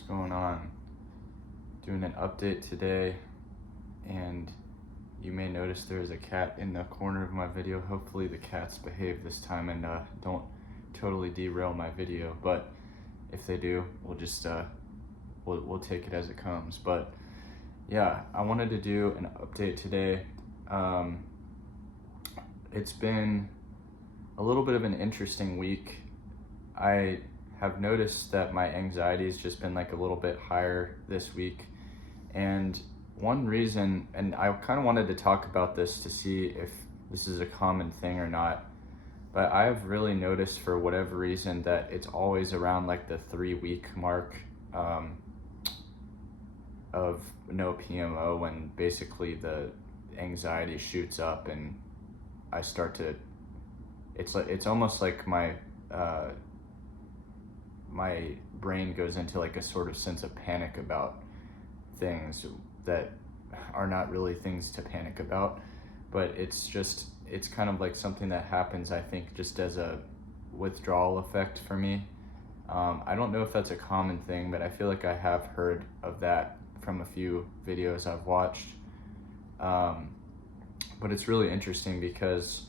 What's going on? Doing an update today, and you may notice there is a cat in the corner of my video. Hopefully the cats behave this time and don't totally derail my video, but if they do, we'll just we'll take it as it comes. But yeah, I wanted to do an update today. It's been a little bit of an interesting week. I have noticed that my anxiety has just been like a little bit higher this week. And one reason, and I kind of wanted to talk about this to see if this is a common thing or not, but I've really noticed for whatever reason that it's always around like the 3-week mark of no PMO, when basically the anxiety shoots up and I start to, it's almost like my brain goes into like a sort of sense of panic about things that are not really things to panic about, but it's kind of like something that happens, I think, just as a withdrawal effect for me. I don't know if that's a common thing, but I feel like I have heard of that from a few videos I've watched. But it's really interesting because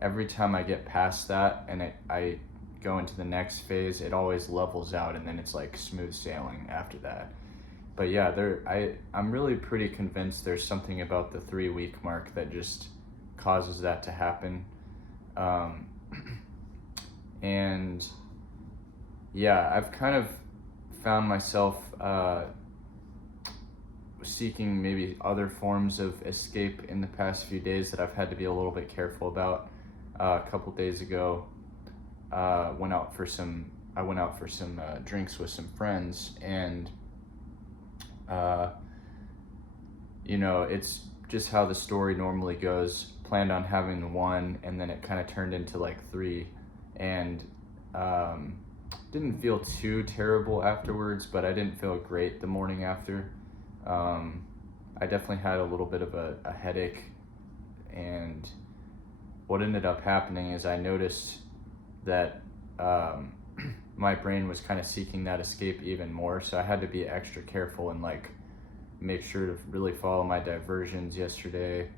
every time I get past that and I go into the next phase, it always levels out and then it's like smooth sailing after that. But yeah, I'm really pretty convinced there's something about the 3-week mark that just causes that to happen. And yeah, I've kind of found myself seeking maybe other forms of escape in the past few days that I've had to be a little bit careful about. A couple days ago, I went out for some drinks with some friends, and it's just how the story normally goes. Planned on having one, and then it kind of turned into like 3, and didn't feel too terrible afterwards, but I didn't feel great the morning after. I definitely had a little bit of a headache, and what ended up happening is I noticed that my brain was kind of seeking that escape even more, so I had to be extra careful and like make sure to really follow my diversions yesterday.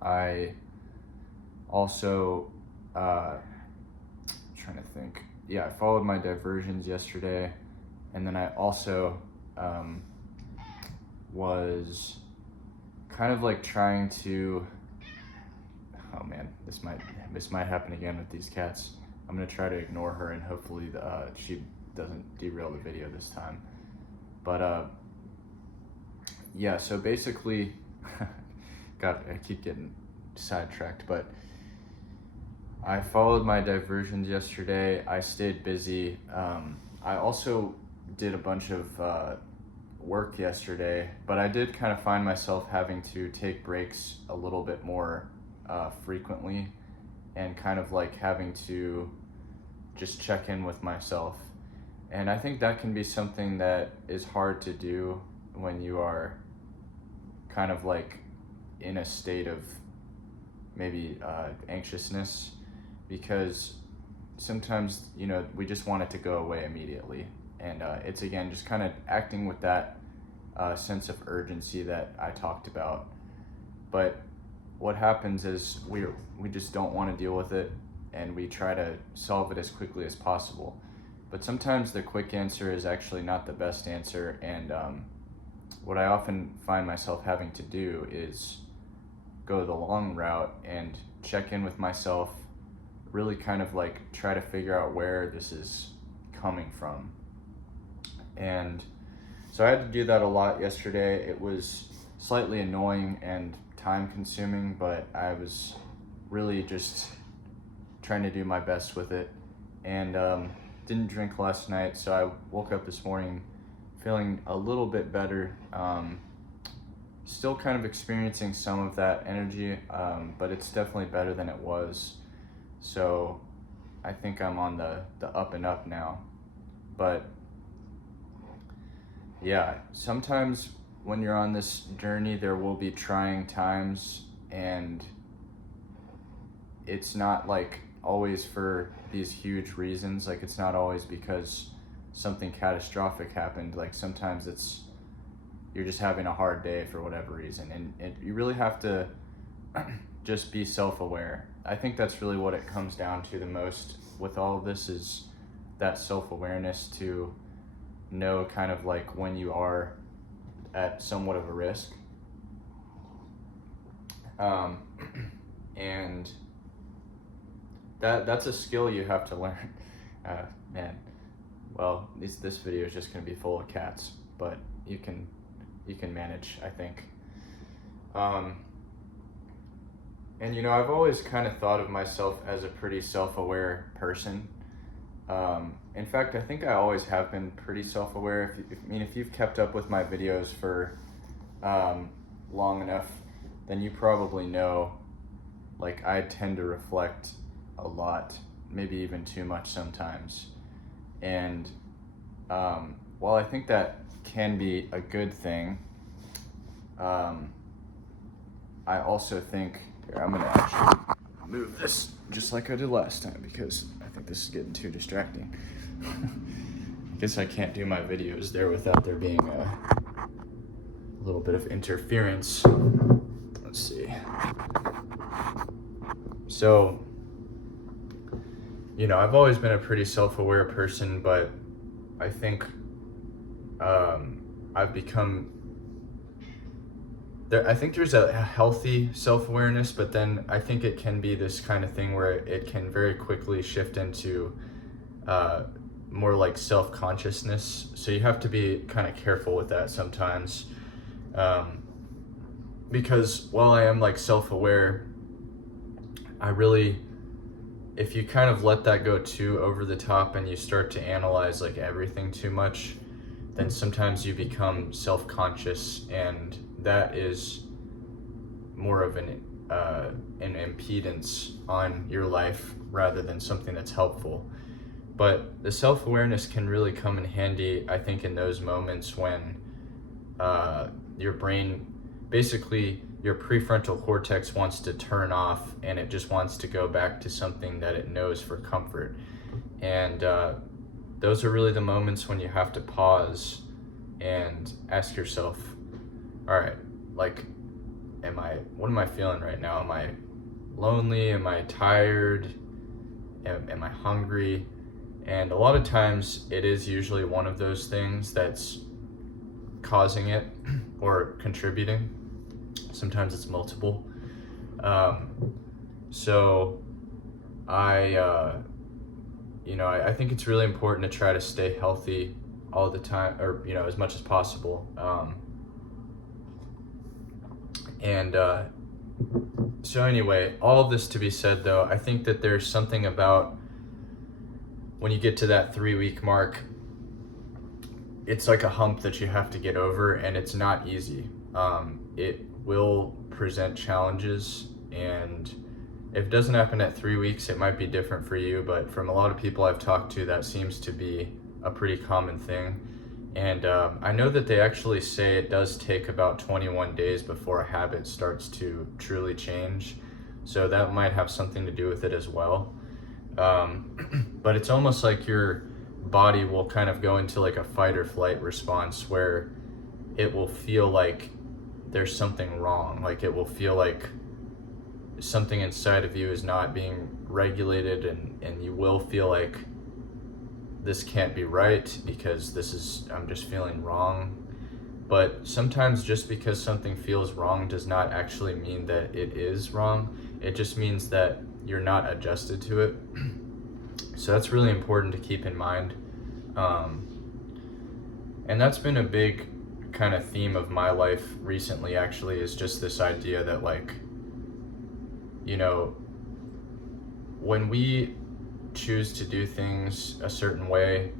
I also trying to think. Yeah, I followed my diversions yesterday, and then I also was kind of like trying to, oh man, this might happen again with these cats. I'm gonna try to ignore her and hopefully she doesn't derail the video this time. But yeah, so basically, I keep getting sidetracked, but I followed my diversions yesterday. I stayed busy. I also did a bunch of work yesterday, but I did kind of find myself having to take breaks a little bit more frequently, and kind of like having to just check in with myself. And I think that can be something that is hard to do when you are kind of like in a state of maybe anxiousness, because sometimes we just want it to go away immediately, and it's again just kind of acting with that sense of urgency that I talked about. But what happens is we just don't want to deal with it, and we try to solve it as quickly as possible. But sometimes the quick answer is actually not the best answer, and what I often find myself having to do is go the long route and check in with myself, really kind of like try to figure out where this is coming from. And so I had to do that a lot yesterday. It was slightly annoying and time consuming, but I was really just trying to do my best with it. And didn't drink last night, so I woke up this morning feeling a little bit better. Still kind of experiencing some of that energy, but it's definitely better than it was. So I think I'm on the up and up now. But yeah, sometimes when you're on this journey, there will be trying times, and it's not like always for these huge reasons. Like, it's not always because something catastrophic happened. Like, sometimes you're just having a hard day for whatever reason, and you really have to just be self-aware. I think that's really what it comes down to the most with all of this, is that self-awareness, to know kind of like when you are at somewhat of a risk. And that's a skill you have to learn. Man, well, this video is just going to be full of cats, but you can manage, I think. And you know, I've always kind of thought of myself as a pretty self-aware person. In fact, I think I always have been pretty self-aware. If you've kept up with my videos for long enough, then you probably know, like, I tend to reflect a lot, maybe even too much sometimes. And while I think that can be a good thing, I also think, here, I'm gonna actually move this just like I did last time, because I think this is getting too distracting. I guess I can't do my videos there without there being a little bit of interference. Let's see. So, you know, I've always been a pretty self-aware person, but I think I've become there. I think there's a healthy self-awareness, but then I think it can be this kind of thing where it can very quickly shift into more like self-consciousness. So you have to be kind of careful with that sometimes, because while I am like self-aware, if you kind of let that go too over the top and you start to analyze like everything too much, then sometimes you become self-conscious, and that is more of an impedance on your life rather than something that's helpful. But the self-awareness can really come in handy, I think, in those moments when your brain, basically your prefrontal cortex, wants to turn off and it just wants to go back to something that it knows for comfort. And those are really the moments when you have to pause and ask yourself, all right, like, what am I feeling right now? Am I lonely? Am I tired? Am I hungry? And a lot of times it is usually one of those things that's causing it or contributing. Sometimes it's multiple. So I think it's really important to try to stay healthy all the time, or, you know, as much as possible. So anyway, all of this to be said, though, I think that there's something about when you get to that 3-week mark, it's like a hump that you have to get over, and it's not easy. It will present challenges, and if it doesn't happen at 3 weeks, it might be different for you, but from a lot of people I've talked to, that seems to be a pretty common thing. And I know that they actually say it does take about 21 days before a habit starts to truly change, so that might have something to do with it as well. But it's almost like your body will kind of go into like a fight or flight response, where it will feel like there's something wrong. Like, it will feel like something inside of you is not being regulated, and you will feel like this can't be right because I'm just feeling wrong. But sometimes just because something feels wrong does not actually mean that it is wrong. It just means that you're not adjusted to it. So that's really important to keep in mind. And that's been a big kind of theme of my life recently, actually, is just this idea that, like, you know, when we choose to do things a certain way,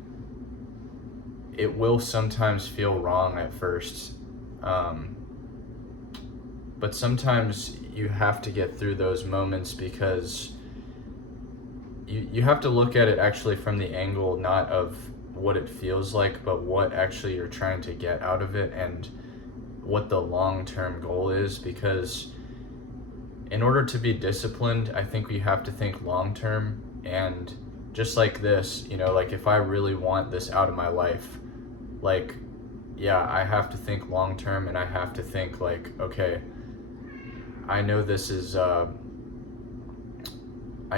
it will sometimes feel wrong at first. But sometimes you have to get through those moments, because you have to look at it actually from the angle not of what it feels like, but what actually you're trying to get out of it and what the long-term goal is. Because in order to be disciplined, I think we have to think long term. And just like this, you know, like if I really want this out of my life, like, yeah, I have to think long term, and I have to think like, okay, I know this is, I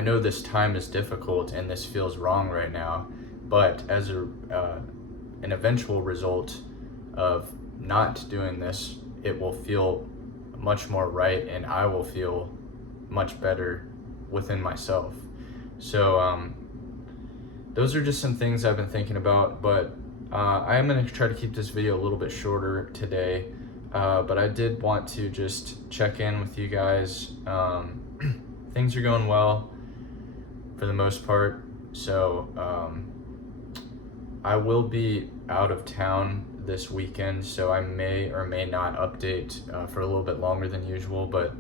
know this time is difficult and this feels wrong right now, but as an eventual result of not doing this, it will feel much more right, and I will feel much better within myself. So those are just some things I've been thinking about, but I am going to try to keep this video a little bit shorter today, but I did want to just check in with you guys. Things are going well for the most part, so I will be out of town this weekend, so I may or may not update for a little bit longer than usual, but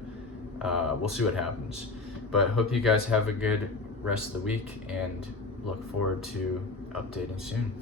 we'll see what happens. But hope you guys have a good rest of the week, and look forward to updating soon.